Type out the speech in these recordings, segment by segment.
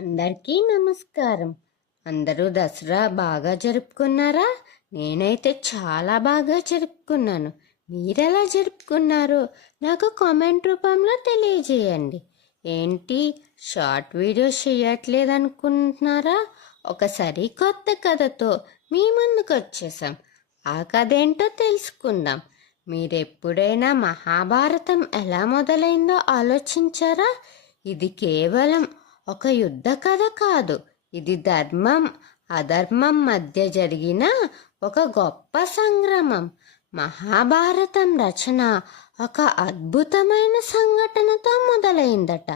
అందరికీ నమస్కారం. అందరూ దసరా బాగా జరుపుకున్నారా? నేనైతే చాలా బాగా జరుపుకున్నాను. మీరెలా జరుపుకున్నారో నాకు కామెంట్ రూపంలో తెలియజేయండి. ఏంటి? షార్ట్ వీడియోస్ చేయట్లేదు అనుకుంటున్నారా ఒకసారి కొత్త కథతో మీ ముందుకు వచ్చేసాం ఆ కథ ఏంటో తెలుసుకుందాం. మీరెప్పుడైనా మహాభారతం ఎలా మొదలైందో ఆలోచించారా? ఇది కేవలం ఒక యుద్ధ కథ కాదు. ఇది ధర్మం. అధర్మం మధ్య జరిగిన ఒక గొప్ప సంగ్రామం. మహాభారతం రచన ఒక అద్భుతమైన సంఘటనతో మొదలైందట.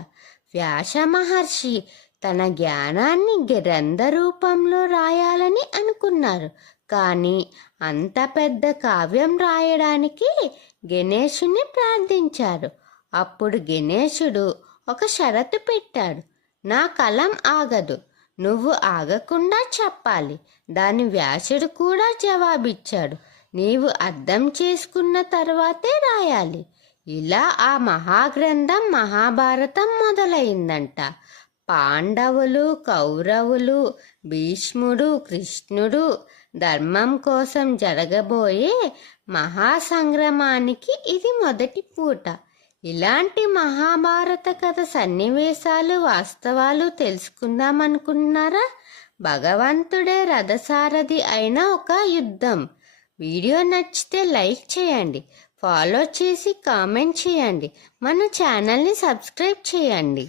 వ్యాస మహర్షి తన జ్ఞానాన్ని గ్రంథ రూపంలో రాయాలని అనుకున్నారు. కానీ అంత పెద్ద కావ్యం రాయడానికి గణేషుని ప్రార్థించారు. అప్పుడు గణేశుడు ఒక షరతు పెట్టాడు. నా కలం ఆగదు. నువ్వు ఆగకుండా చెప్పాలి. దాని వ్యాసుడు కూడా జవాబిచ్చాడు. నీవు అర్థం చేసుకున్న తర్వాతే రాయాలి. ఇలా ఆ మహాగ్రంథం మహాభారతం మొదలైందంట. పాండవులు కౌరవులు భీష్ముడు కృష్ణుడు ధర్మం కోసం జరగబోయే మహాసంగ్రమానికి ఇది మొదటి పూట. ఇలాంటి మహాభారత కథ సన్నివేశాలు వాస్తవాలు తెలుసుకుందామనుకుంటున్నారా? భగవంతుడే రథసారథి అయిన ఒక యుద్ధం. వీడియో నచ్చితే లైక్ చేయండి ఫాలో చేసి కామెంట్ చేయండి మన ఛానల్ని సబ్స్క్రైబ్ చేయండి.